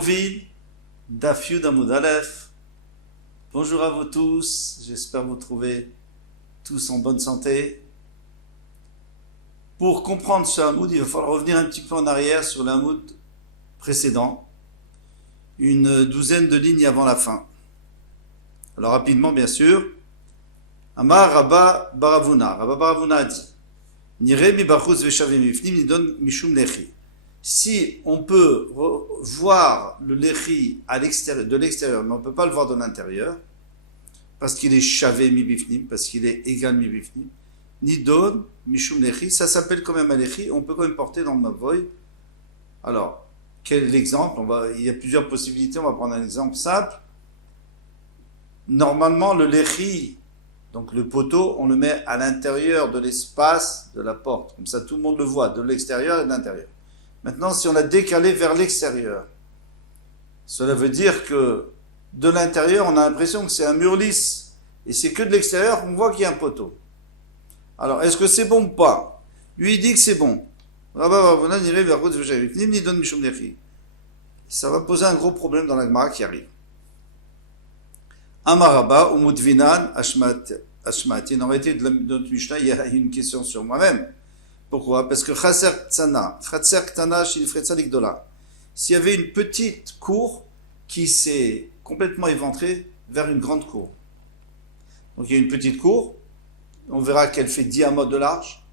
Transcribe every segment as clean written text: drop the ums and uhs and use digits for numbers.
Tuvin, Daf Yud Amud Aleph. Bonjour à vous tous, j'espère vous trouver tous en bonne santé. Pour comprendre ce Hamoud, il va falloir revenir un petit peu en arrière sur le Hamoud précédent, une douzaine de lignes avant la fin. Alors rapidement, bien sûr, Amar Rabba Baravuna. Rabba Baravuna a dit Nire mi bachutz veshavim mifnim nidon mishum lechi. Si on peut voir le lechi à l'extérieur, de l'extérieur, mais on ne peut pas le voir de l'intérieur, parce qu'il est shavé mi bifnim, parce qu'il est égal mi bifnim, nidon mishum lechi, ça s'appelle quand même un lechi, on peut quand même porter dans le mavoy. Alors, quel est l'exemple? Il y a plusieurs possibilités, on va prendre un exemple simple. Normalement, le lechi, donc le poteau, on le met à l'intérieur de l'espace de la porte. Comme ça, tout le monde le voit, de l'extérieur et de l'intérieur. Maintenant, si on l'a décalé vers l'extérieur, cela veut dire que de l'intérieur, on a l'impression que c'est un mur lisse. Et c'est que de l'extérieur qu'on voit qu'il y a un poteau. Alors, est-ce que c'est bon ou pas? Lui, il dit que c'est bon. Ça va poser un gros problème dans la Gemara qui arrive. Amaraba, Umudvinan, Ashmati. En réalité, de notre Mishnah, il y a une question sur moi-même. Pourquoi? Parce que Chaser Ktana, Shilfret Tzadik Dola. S'il y avait une petite cour qui s'est complètement éventrée vers une grande cour. Donc il y a une petite cour, on verra qu'elle fait 10 amots de large,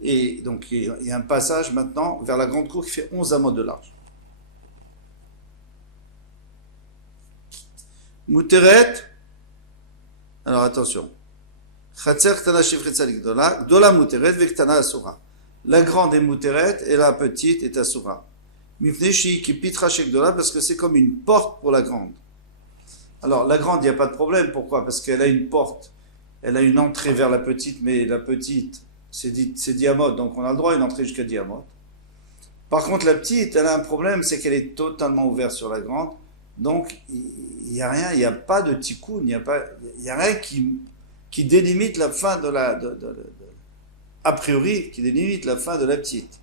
et donc il y a un passage maintenant vers la grande cour qui fait 11 amots de large. Muteret, alors attention, Chaser Ktana Shilfret Tzadik Dola, Dola Muteret Vektana Asura. La grande est Muteret et la petite est Asura. Mifneshi qui pitra Shekdola parce que c'est comme une porte pour la grande. Alors la grande, il n'y a pas de problème. Pourquoi? Parce qu'elle a une porte, elle a une entrée vers la petite, mais la petite, c'est diamot, donc on a le droit à une entrée jusqu'à diamot. Par contre, la petite, elle a un problème, c'est qu'elle est totalement ouverte sur la grande. Donc il n'y a rien, il n'y a pas de tikkun, il n'y a rien qui délimite la fin de a priori, qui délimite la fin de la petite.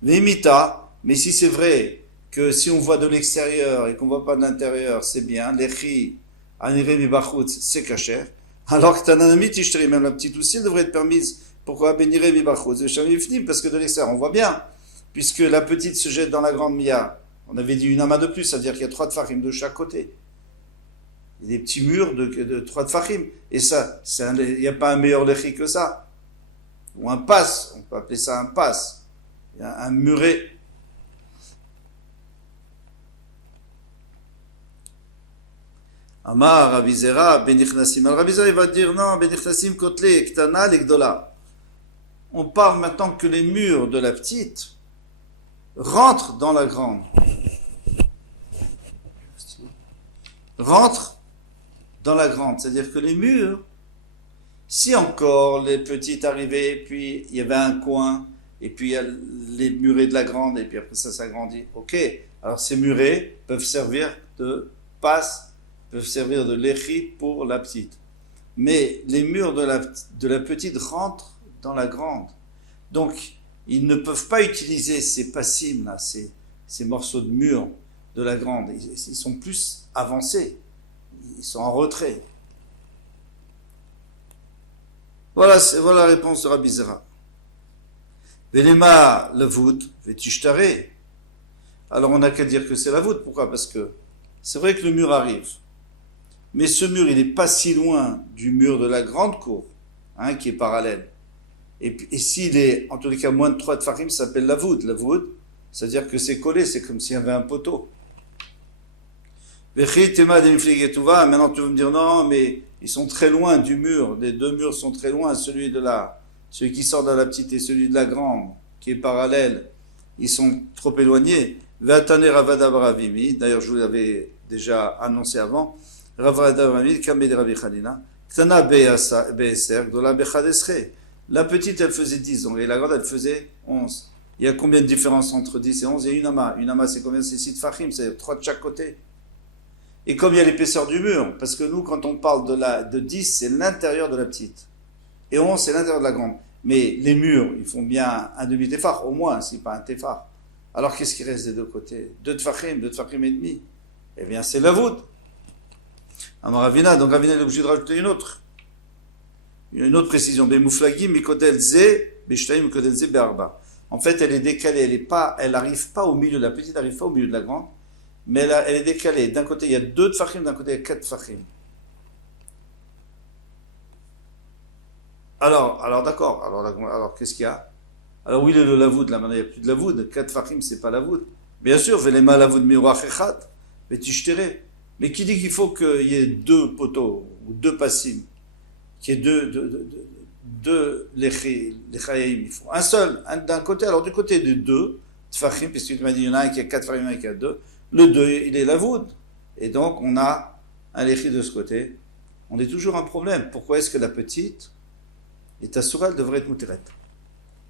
L'imita, mais si c'est vrai que si on voit de l'extérieur et qu'on ne voit pas de l'intérieur, c'est bien. L'echi, aniremi bachutz, c'est kacher. Alors que tananami tishteri, même la petite aussi, elle devrait être permise. Pourquoi beniremi bachutz? Parce que de l'extérieur, on voit bien. Puisque la petite se jette dans la grande mia. On avait dit une amas de plus, ça veut dire qu'il y a 3 tfachim de chaque côté. Il y a des petits murs de 3 tfachim. Et ça, il n'y a pas un meilleur lechi que ça. Ou un passe, on peut appeler ça un passe, un muret. Amar Rabizera, Benichnasim. Alors Rabizera, il va dire non, Benichnasim kotle, ktana, l'egdola. On parle maintenant que les murs de la petite rentrent dans la grande. Rentrent dans la grande, c'est-à-dire que les murs, si encore les petites arrivaient, puis il y avait un coin, et puis il y a les murets de la grande, et puis après ça s'agrandit. Ok, alors ces murets peuvent servir de passe, peuvent servir de lechi pour la petite. Mais les murs de la petite rentrent dans la grande. Donc, ils ne peuvent pas utiliser ces passim, là, ces morceaux de mur de la grande. Ils sont plus avancés. Ils sont en retrait. Voilà la réponse de Rabbi Zera. Velema la voûte, vetishtare. Alors on n'a qu'à dire que c'est la voûte. Pourquoi? Parce que c'est vrai que le mur arrive. Mais ce mur, il n'est pas si loin du mur de la grande cour, qui est parallèle. Et s'il est, en tous les cas, moins de 3 tfachim, ça s'appelle la voûte. La voûte, c'est-à-dire que c'est collé, c'est comme s'il y avait un poteau. Maintenant tu veux me dire non, mais ils sont très loin du mur, les 2 murs sont très loin, celui qui sort de la petite et celui de la grande, qui est parallèle, ils sont trop éloignés. D'ailleurs, je vous l'avais déjà annoncé avant. La petite, elle faisait 10 ans, et la grande, elle faisait 11. Il y a combien de différence entre 10 et 11? Il y a une amas. Une amas, c'est combien? C'est 6 tfachim, c'est 3 de chaque côté. Et comme il y a l'épaisseur du mur, parce que nous, quand on parle de 10, c'est l'intérieur de la petite. Et 11, c'est l'intérieur de la grande. Mais les murs, ils font bien un demi-téphar, au moins, si pas un téphar. Alors qu'est-ce qui reste des deux côtés? Deux tfachim et demi. Eh bien, c'est la voûte. Amar Ravina, donc Ravina est obligé de rajouter une autre précision. Bemouflagim, mikodel ze, beshtaim, mikodel ze, be'arba. En fait, elle est décalée, elle n'arrive pas au milieu, la petite n'arrive pas au milieu de la grande, mais elle est décalée. D'un côté, il y a deux tfachim, d'un côté, il y a quatre tfachim. Alors d'accord, alors qu'est-ce qu'il y a? Alors où il est le lavoud? Là, maintenant, il n'y a plus de lavoud. Quatre tfachim, c'est pas lavoud. Bien sûr, velema lavoud miroach echad, vetishteret. Mais qui dit qu'il faut qu'il y ait deux poteaux, ou deux passim, qu'il y ait deux lechaïm, il faut un seul, d'un côté, alors du côté de deux, tfachim, puisque tu m'as dit, il y en a un qui a quatre tfachim, un qui a deux, le deux, il est lavoud. Et donc, on a un lechi de ce côté. On est toujours un problème. Pourquoi est-ce que la petite, et ta sourate devrait être mouteret?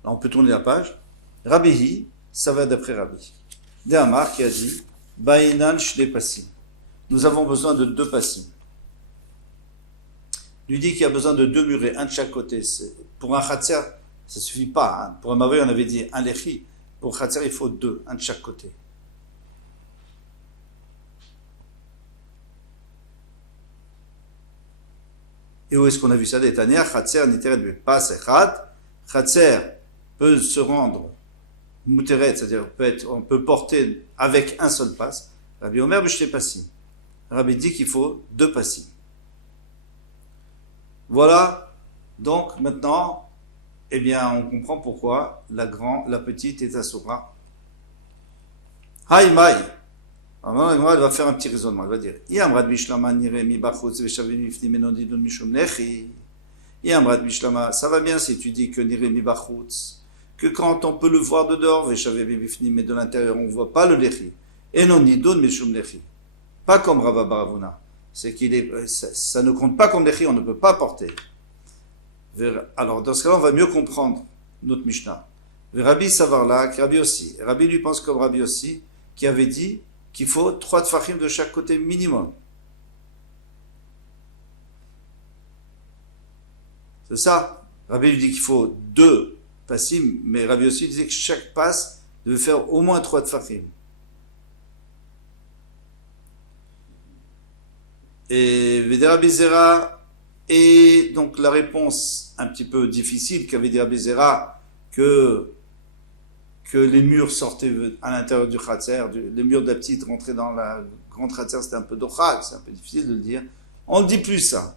Là, on peut tourner la page. Rabbihi, ça va d'après Rabbi. Déhamar qui a dit, Ba'inan shle passim. Nous avons besoin de deux passim. Lui dit qu'il y a besoin de deux murets, un de chaque côté. Pour un khatser, ça ne suffit pas. Hein. Pour un mavoi, on avait dit un lechi. Pour un khatser, il faut deux, un de chaque côté. Et où est-ce qu'on a vu ça? Détania, khatser, niteret, pas sechat. Khatser peut se rendre mouteret, c'est-à-dire on peut porter avec un seul passe. Rabbi Omer, b'shte passim. Rabbi dit qu'il faut deux passim. Voilà, donc maintenant, eh bien, on comprend pourquoi la petite est asura. Haï maï. Alors, elle va faire un petit raisonnement. Elle va dire, Yamrad Bishlama niremi bachutz veshavim ifnim enodidun mishum nechi. Yamrad Bishlama, ça va bien si tu dis que niremi bachutz, que quand on peut le voir de dehors, veshavim ifnim, mais de l'intérieur, on ne voit pas le lechi. Enodidun mishum nechi. Pas comme Rava Baravuna. C'est ça ne compte pas comme lechi, on ne peut pas porter. Alors, dans ce cas-là, on va mieux comprendre notre Mishnah. Rabbi Savarla, Rabbi aussi. Rabbi lui pense comme Rabbi aussi, qui avait dit qu'il faut 3 tfachim de chaque côté minimum. C'est ça. Rabbi lui dit qu'il faut 2 passim, mais Rabbi aussi disait que chaque passe devait faire au moins 3 tfachim. Et Rabbi Zera, et donc la réponse un petit peu difficile qu'avait dit Rabbi Zera, que les murs sortaient à l'intérieur du khatser, les murs de la petite rentraient dans la grande khatser, c'était un peu d'ochag, c'est un peu difficile de le dire. On ne dit plus ça.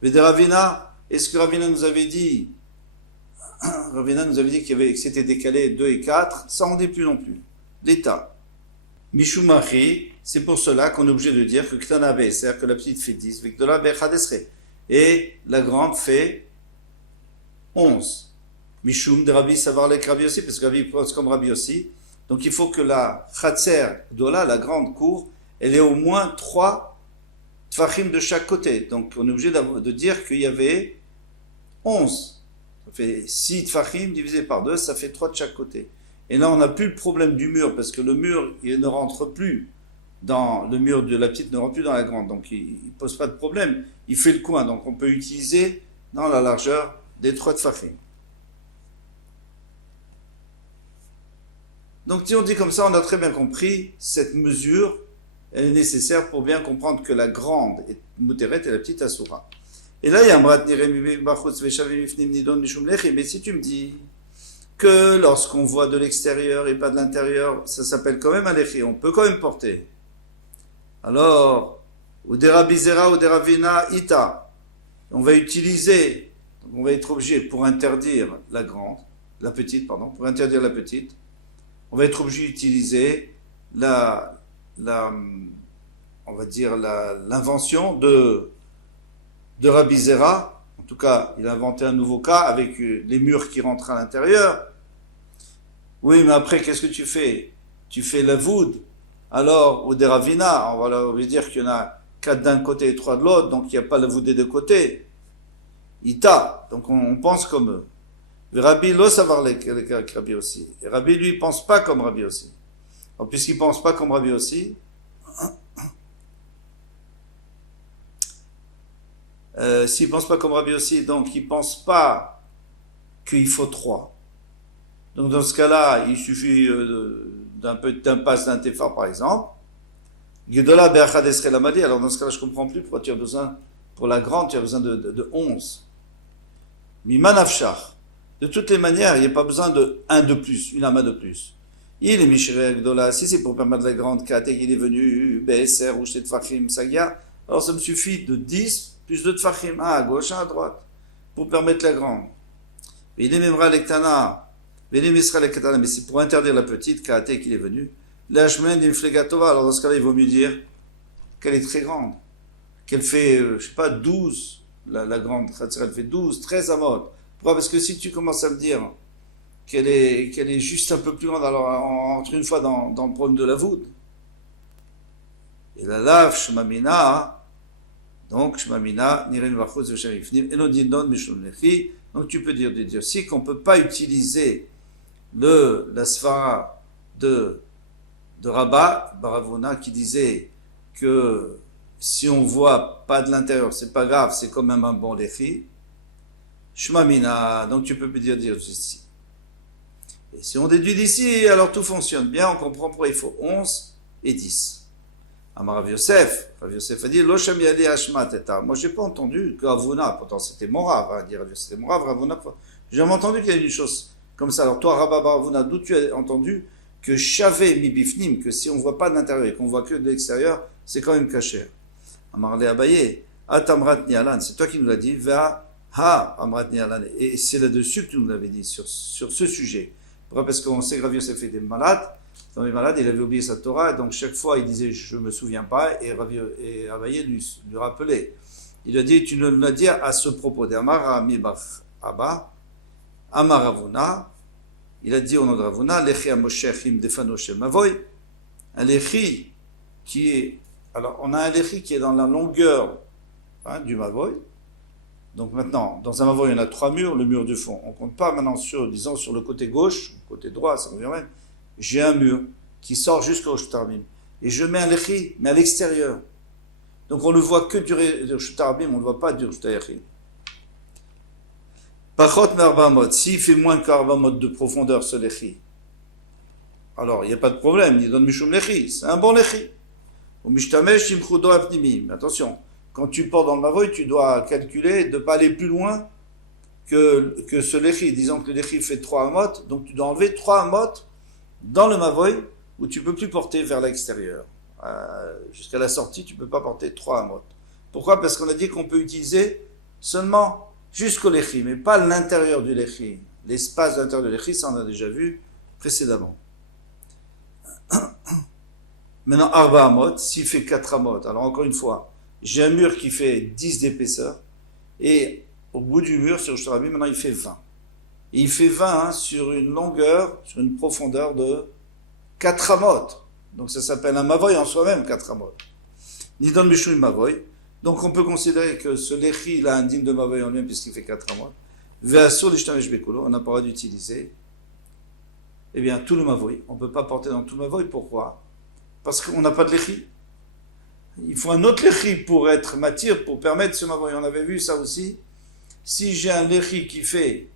Mais Ravina, est-ce que Ravina nous avait dit que c'était décalé 2 et 4, ça on ne dit plus non plus. L'état. Mishumachi, c'est pour cela qu'on est obligé de dire que Ktana c'est-à-dire que la petite fait 10, Vekdola Bechadesre, et la grande fait 11. Mishum de Rabbi Savarlek Rabbi aussi, parce que Rabbi pense comme Rabbi aussi. Donc il faut que la Khatser Gdola, la grande cour, elle ait au moins 3 tfachim de chaque côté. Donc on est obligé de dire qu'il y avait 11. Ça fait 6 tfachim divisé par 2, ça fait 3 de chaque côté. Et là on n'a plus le problème du mur, parce que le mur, il ne rentre plus dans le mur de la petite, ne rentre plus dans la grande. Donc il ne pose pas de problème. Il fait le coin, donc on peut utiliser dans la largeur des 3 tfachim. Donc si on dit comme ça, on a très bien compris, cette mesure, elle est nécessaire pour bien comprendre que la grande est mouteret et la petite asura. Et là, il y a Amrat Niremi Bachutz Veshavim Ifnim Nidon Mishum Lechi, mais si tu me dis que lorsqu'on voit de l'extérieur et pas de l'intérieur, ça s'appelle quand même un lechi, on peut quand même porter. Alors, ou des Rabbi Zera ou des Ravina Ita, on va utiliser, on va être obligé pour interdire la petite, pour interdire la petite, on va être obligé d'utiliser l'invention de Rabbi Zera. En tout cas, il a inventé un nouveau cas avec les murs qui rentrent à l'intérieur. Oui, mais après, qu'est-ce que tu fais? Tu fais la voûte. Alors, ou des Ravina, on va lui dire qu'il y en a 4 d'un côté et 3 de l'autre, donc il n'y a pas la voûte des deux côtés. Ita, donc on pense comme eux. Rabbi lo savoir avec Rabbi aussi. Et Rabbi lui pense pas comme Rabbi aussi. Alors, puisqu'il pense pas comme Rabbi aussi, s'il pense pas comme Rabbi aussi, donc il pense pas qu'il faut 3. Donc dans ce cas-là, il suffit d'un passe d'un tefar par exemple. Gedola be'achad esrei lamadi. Alors dans ce cas-là, je comprends plus pourquoi tu as besoin, pour la grande, tu as besoin de 11. Miman afshar. De toutes les manières, il n'y a pas besoin de un de plus, une ama de plus. Il est Mishre Gdola. Si c'est pour permettre la grande Kate qu'il est venu, Be'eser ou chez Tfachim Sagia, alors ça me suffit de 10 plus 2 Tfachim, un à gauche, un à droite, pour permettre la grande. Il est Memra Lektana, il est Misra Lektana, mais c'est pour interdire la petite Kate qu'il est venu. L'Ashmen d'Imflegatova, alors dans ce cas-là, il vaut mieux dire qu'elle est très grande, qu'elle fait, je sais pas, 12, la grande Khatsira, elle fait 12, 13 amot. Pourquoi? Parce que si tu commences à me dire qu'elle est juste un peu plus grande, alors on entre une fois dans le problème de la voûte. Et la lave, Shmamina, donc Shmamina, Niren Vachos Veshamifnim, et non dinon Mishum Lechi. Donc tu peux dire aussi qu'on ne peut pas utiliser la svara de Rabat, Baravuna, qui disait que si on voit pas de l'intérieur, c'est pas grave, c'est quand même un bon Lechi. Shmamina, donc tu peux dire ceci. Et si on déduit d'ici, alors tout fonctionne bien, on comprend pourquoi il faut 11 et 10. Amar Rav Yosef a dit, Lo Shem Yadi Hashmat Eta. Moi, j'ai pas entendu que Ravuna, pourtant c'était mon Rav, hein, dire c'était mon Rav, Ravuna, j'ai jamais entendu qu'il y a une chose comme ça. Alors toi, Rabba Ravuna, d'où tu as entendu que Shavé Mi Bifnim, que si on voit pas de l'intérieur et qu'on voit que de l'extérieur, c'est quand même caché. Amar Le Abaye, Atamrat Nialan, c'est toi qui nous l'as dit, Va Ha Amrat Nialan, et c'est là-dessus que tu nous l'avais dit, sur ce sujet. Pourquoi? Parce qu'on sait que Rav Yosef était malade. Dans les malades, il avait oublié sa Torah, donc chaque fois il disait je me souviens pas, et Ravaye lui rappelait. Il a dit tu nous l'as dit à ce propos. Amar Mibach Abba, Amar Ravuna, il a dit au nom de Ravuna, Lechi Amoshechim Defano Shem Mavoy, un lechi qui est, alors on a un lechi qui est dans la longueur du Mavoy. Donc maintenant, dans un Mavoy, il y en a 3 murs, le mur du fond. On ne compte pas maintenant disons sur le côté gauche, le côté droit, ça revient même. J'ai un mur qui sort jusqu'au Shutarbim. Et je mets un lechi, mais à l'extérieur. Donc on ne voit que du Shutarbim, on ne voit pas du Shutarbim. Pachot me'arbamot, s'il fait moins qu'arbamot de profondeur ce lechi, alors il n'y a pas de problème, il donne mishum lechi, c'est un bon lechi. Ou mishtamesh imchudo apnimim. Attention, quand tu portes dans le mavoy, tu dois calculer de ne pas aller plus loin que ce lechi. Disons que le lechi fait 3 amot, donc tu dois enlever 3 amot dans le mavoy où tu ne peux plus porter vers l'extérieur. Jusqu'à la sortie, tu ne peux pas porter 3 amot. Pourquoi? Parce qu'on a dit qu'on peut utiliser seulement jusqu'au lechi, mais pas l'intérieur du lechi. L'espace de l'intérieur du lechi, ça on a déjà vu précédemment. Maintenant, arba amot, s'il fait 4 amot, alors encore une fois, j'ai un mur qui fait 10 d'épaisseur, et au bout du mur, sur le Shtarabim, maintenant il fait 20. Et il fait 20 sur une longueur, sur une profondeur de 4 amot. Donc ça s'appelle un mavoy en soi-même, 4 amot. Nidon Bishou mavoy. Donc on peut considérer que ce lechi, il a un digne de mavoy en lui-même puisqu'il fait 4 amot. Ve'asur l'ishtamesh bekulo, on n'a pas le droit d'utiliser. Eh bien, tout le mavoy, on ne peut pas porter dans tout le mavoy. Pourquoi? Parce qu'on n'a pas de lechi. Il faut un autre lechi pour être matière, pour permettre ce mavoy. On avait vu ça aussi. Si j'ai un lechi qui fait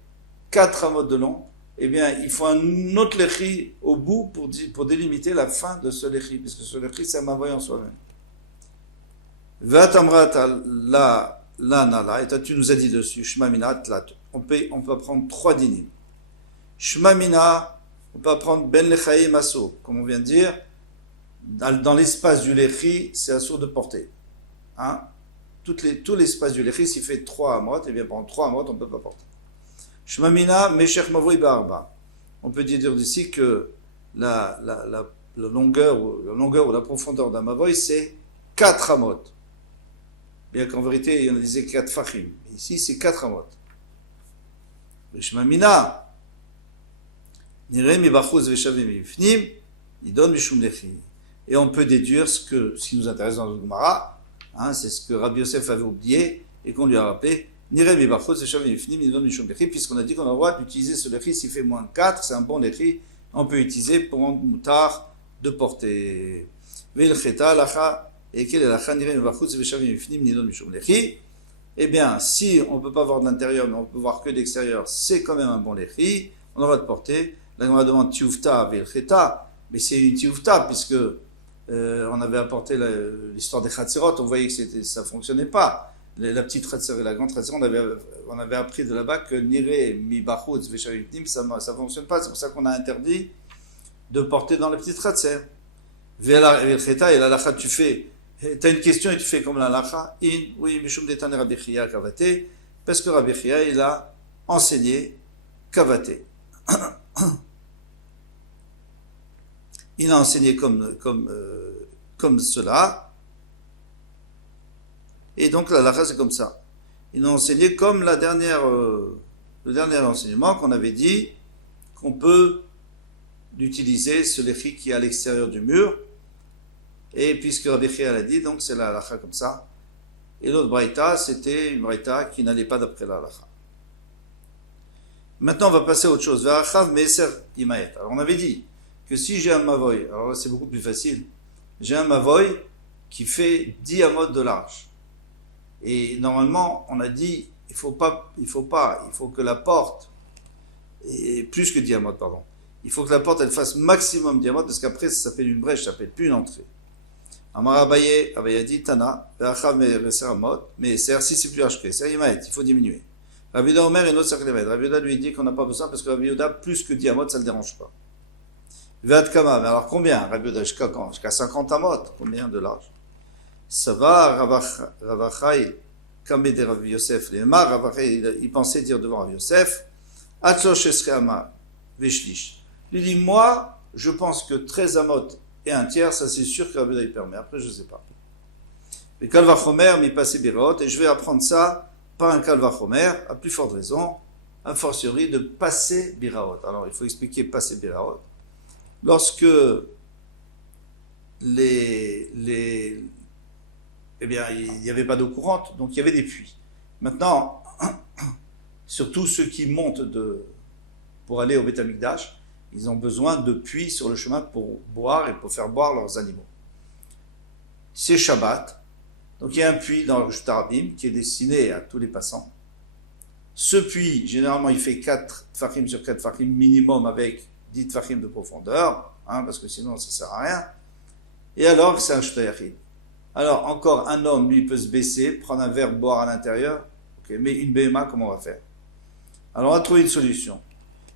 4 amot de long, eh bien, il faut un autre lechi au bout pour délimiter la fin de ce lechi, puisque ce lechi, c'est un mavoy en soi-même. Vatamrat la nala, et toi tu nous as dit dessus, shmamina tlat, on peut prendre 3 dinim. Shmamina, on peut prendre ben lechaim asso, comme on vient de dire, dans l'espace du lechi, c'est assour de porter. Hein? Tout l'espace du lechi, s'il fait 3 amot, et bien pendant 3 amot, on ne peut pas porter. Shmamina meshech mavoy barba. On peut dire d'ici que la longueur ou la profondeur d'un mavoy, c'est 4 amot. Bien qu'en vérité, il y en a disait 4 fachim. Ici, c'est 4 amot. Shmamina nirei mi bachuz veshavim mi bifnim, idon mishum lechi. Et on peut déduire ce qui nous intéresse dans le Gemara, c'est ce que Rabbi Yosef avait oublié et qu'on lui a rappelé. Nirei mi bachuz veshavim mi bifnim, idon mishum lechi, puisqu'on a dit qu'on a le droit d'utiliser ce lechi s'il fait moins de 4, c'est un bon lechi, on peut utiliser pour un moutard de porter. Ve'il cheta lacha. Et quel est la chaniré vachutz veshavim ifnim nidon mishum lechi? Eh bien, si on ne peut pas voir de l'intérieur, mais on peut voir que de l'extérieur, c'est quand même un bon lechi, on va te porter. La Gemara demande Tioufta Vilcheta, mais c'est une Tioufta, puisque on avait apporté l'histoire des Chatzerot, on voyait que ça ne fonctionnait pas. La petite Chatzer et la grande Chatzer, on avait appris de là-bas que Nire, Mi Bachutz, Veshavipnim, ça ne fonctionne pas. C'est pour ça qu'on a interdit de porter dans la petite Chatzer. Vilcheta, et la lacha, tu fais. Tu as une question et tu fais comme la lacha. Oui, Mishum Detane Rabbi Chia Kavate, parce que Rabbi Chia, il a enseigné Kavate. Il a enseigné comme cela. Et donc la lacha c'est comme ça. Il a enseigné comme le dernier enseignement qu'on avait dit qu'on peut l'utiliser, ce lechi qui est à l'extérieur du mur. Et puisque Rabbi Chia l'a dit, donc c'est la lacha comme ça. Et l'autre braïta, c'était une braïta qui n'allait pas d'après la lacha. Maintenant, on va passer à autre chose. Alors, on avait dit que si j'ai un mavoy, alors là c'est beaucoup plus facile, j'ai un mavoy qui fait 10 amot de large. Et normalement, on a dit, il faut que la porte, et plus que 10 amot, pardon, il faut que la porte elle fasse maximum 10 amot, parce qu'après ça s'appelle une brèche, ça s'appelle plus une entrée. Amar Abaye a dit Tana, mais si c'est plus large que ça, il faut diminuer. Rabbi Yehuda Omer et notre Saklemed. Rabbi Yehuda lui dit qu'on n'a pas besoin parce que Rabbi Yehuda, plus que 10 amot, ça ne le dérange pas. Ve'ad kama, mais alors combien Rabbi Yehuda, jusqu'à 50 amot, combien de large? Ça va, Ravachai, Kamé de Rabbi Yosef, il pensait dire devant Rabbi Yosef, Atlosh Esre Amar, Veshlish. Il dit, moi, je pense que 13 amot et un tiers, ça c'est sûr que Rabbi Yehuda il permet. Après, je ne sais pas. Mais Kalvachomer, m'y passait Birot, et je vais apprendre ça par un Kalvachomer, à plus forte raison, a fortiori de passer Biraot. Alors, il faut expliquer passer Biraot. Lorsque eh bien, il n'y avait pas d'eau courante, donc il y avait des puits. Maintenant, surtout ceux qui montent pour aller au Beth Amikdash, ils ont besoin de puits sur le chemin pour boire et pour faire boire leurs animaux. C'est Shabbat, donc il y a un puits dans le Shtarabim qui est destiné à tous les passants. Ce puits, généralement, il fait 4 tfachim sur 4 tfachim minimum avec 10 tfachim de profondeur, parce que sinon ça ne sert à rien. Et alors, c'est un shtayachid. Alors, encore un homme, lui, peut se baisser, prendre un verre, boire à l'intérieur. Okay, mais une BMA, comment on va faire? Alors, on a trouvé une solution.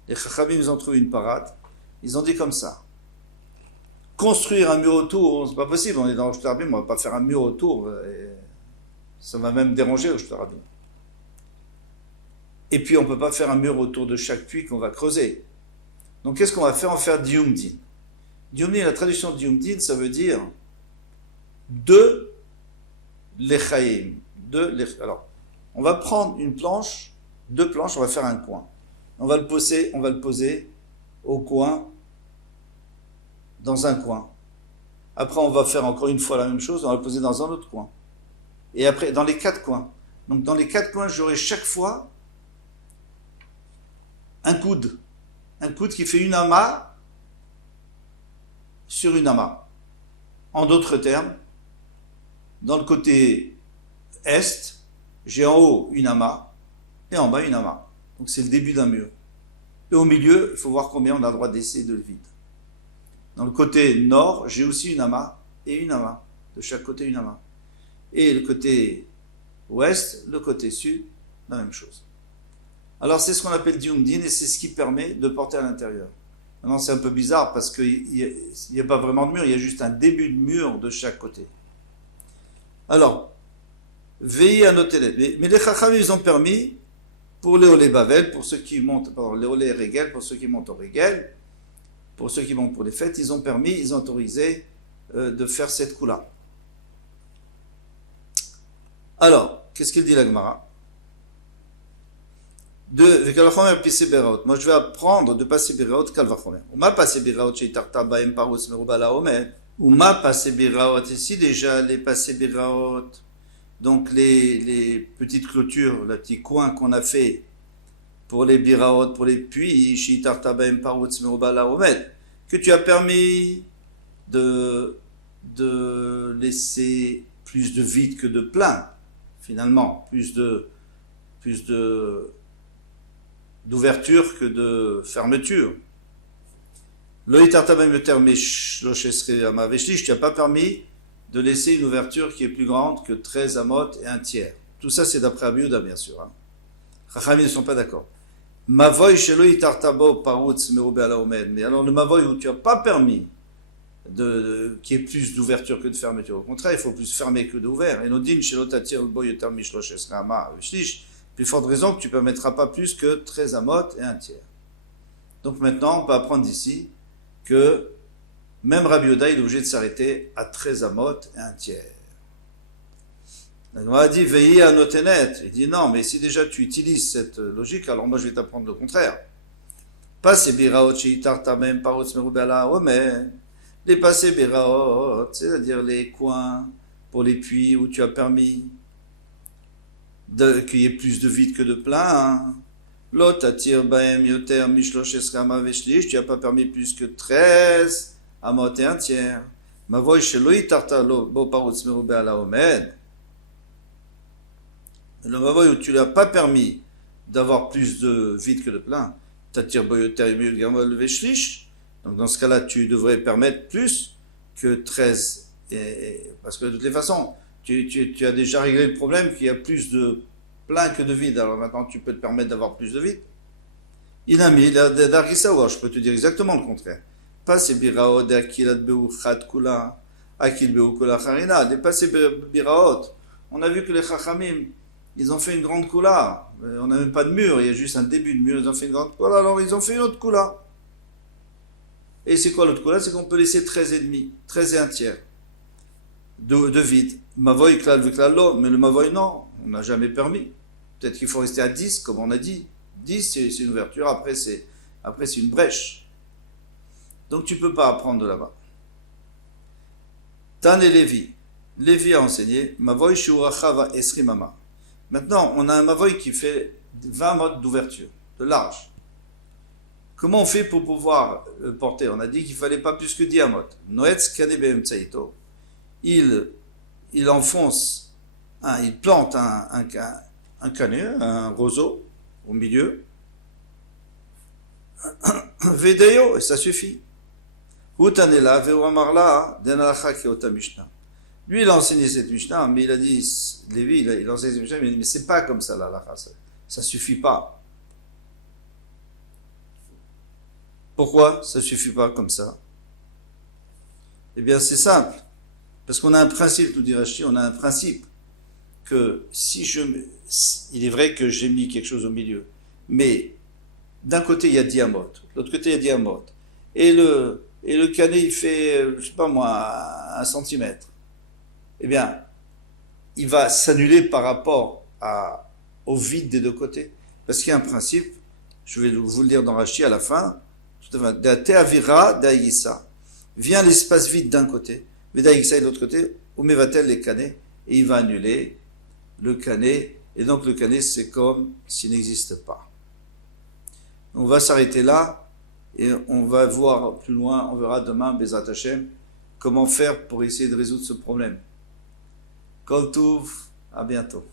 Les Chachamim, ils ont trouvé une parade. Ils ont dit comme ça. Construire un mur autour, c'est pas possible. On est dans le Shtarabim, on ne va pas faire un mur autour. Ça va même déranger le Shtarabim. Et puis, on ne peut pas faire un mur autour de chaque puits qu'on va creuser. Donc, qu'est-ce qu'on va faire? On va faire Diyumdin. Diyumdin, la traduction de Diyumdin, ça veut dire deux lechaim. Alors, on va prendre une planche, 2 planches, on va faire un coin. On va le poser au coin, dans un coin. Après, on va faire encore une fois la même chose, on va le poser dans un autre coin. Et après, dans les 4 coins. Donc, dans les 4 coins, j'aurai chaque fois un coude qui fait une amas sur une amas. En d'autres termes, dans le côté est, j'ai en haut une amas et en bas une amas. Donc c'est le début d'un mur. Et au milieu, il faut voir combien on a le droit d'essayer de le vide. Dans le côté nord, j'ai aussi une amas et une amas. De chaque côté, une amas. Et le côté ouest, le côté sud, la même chose. Alors c'est ce qu'on appelle Diyumdin et c'est ce qui permet de porter à l'intérieur. Maintenant c'est un peu bizarre parce qu'il n'y a pas vraiment de mur, il y a juste un début de mur de chaque côté. Alors, veillez à noter mais les Chachamim ils ont permis pour les Olé Bavel, pour ceux qui montent, pardon, les Olé Régel, pour ceux qui montent au Régel, pour ceux qui montent pour les fêtes, ils ont autorisé de faire cette coula. Alors, qu'est-ce qu'il dit la Gemara? Moi je vais apprendre de passer biraot kalvachomer. Ou ma passer biraot chez Tarta Baem Parus Merubala Omer. Ou ma passer biraot. Ici déjà les passer biraot. Donc les petites clôtures, les petits coins qu'on a fait pour les biraot, pour les puits, chez Tarta Baem Parus Merubala Omer. Que tu as permis de laisser plus de vide que de plein, finalement, plus d'ouverture que de fermeture. Tu n'as pas permis de laisser une ouverture qui est plus grande que 13 amot et un tiers. Tout ça, c'est d'après Rabbi Yehuda, bien sûr. Chachamim ne sont pas d'accord. Mavoy shelo itartabo parutz merube ala omed. Mais alors, le mavoy où tu n'as pas permis qu'il y ait plus d'ouverture que de fermeture. Au contraire, il faut plus fermer que d'ouvert. Et nous dit, plus forte raison que tu ne permettras pas plus que 13 amot et un tiers. Donc maintenant, on peut apprendre d'ici que même Rabbi Yehuda, il est obligé de s'arrêter à 13 amot et un tiers. La Gemara dit, veillez à notenet. Il dit, non, mais si déjà tu utilises cette logique, alors moi je vais t'apprendre le contraire. Pas ces biraot shitarta même parutz merube ala omed. Les passés biraot, c'est-à-dire les coins pour les puits où tu as permis qu'il y ait plus de vide que de plein. L'autre attire baem yoter mishlosh esrama veshlish, tu n'as pas permis plus que 13 amot et un tiers. Mavoy sheloi tarta lo bo parutz merube ala omed. Le mavoy où tu n'as pas permis d'avoir plus de vide que de plein, t'attire bo yoter gamol veshlish. Donc dans ce cas-là, tu devrais permettre plus que 13. Parce que de toutes les façons, tu as déjà réglé le problème qu'il y a plus de plein que de vide. Alors maintenant, tu peux te permettre d'avoir plus de vide. Il a mis d'Argisawa, je peux te dire exactement le contraire. Pas ces biraot d'Akilat Beu Chad Kula, Akil Beu Kula Harina. Les passés biraot. On a vu que les Chachamim, ils ont fait une grande Kula. On n'a même pas de mur, il y a juste un début de mur. Ils ont fait une grande Kula, alors ils ont fait une autre Kula. Et c'est quoi l'autre Kula? C'est qu'on peut laisser 13,5, 13 et un tiers de vide. Mavoy klal v'klal, mais le mavoy non, on n'a jamais permis. Peut-être qu'il faut rester à 10, comme on a dit. 10, c'est une ouverture, après c'est une brèche. Donc tu ne peux pas apprendre de là-bas. Tan et Lévi. Lévi a enseigné, mavoy shiurachava esri mama. Maintenant, on a un mavoy qui fait 20 modes d'ouverture, de large. Comment on fait pour pouvoir le porter? On a dit qu'il ne fallait pas plus que 10 amot. Noetz kanebem tsaito. Il enfonce, il plante un canet, un roseau au milieu. Vedeyo, et ça suffit. Utanela, veuamarla, denalacha kiota Mishnah. Lui, il a enseigné cette Mishnah, mais il a dit, Lévi, il a enseigné cette Mishnah, mais il a dit, mais c'est pas comme ça, la ça suffit pas. Pourquoi ça ne suffit pas comme ça? Eh bien, c'est simple. Parce qu'on a un principe, nous dit Rashi, on a un principe que il est vrai que j'ai mis quelque chose au milieu, mais d'un côté il y a 10 amot, de l'autre côté il y a 10 amot, et le canet il fait, je sais pas moi, 1 centimètre. Eh bien, il va s'annuler par rapport au vide des deux côtés. Parce qu'il y a un principe, je vais vous le dire dans Rashi à la fin, vient l'espace vide d'un côté, Vedaïksa de l'autre côté, ou Mevatel les canets, et il va annuler le canet, et donc le canet c'est comme s'il n'existe pas. On va s'arrêter là, et on va voir plus loin, on verra demain, Bezrat Hashem, comment faire pour essayer de résoudre ce problème. Kol Touv, à bientôt.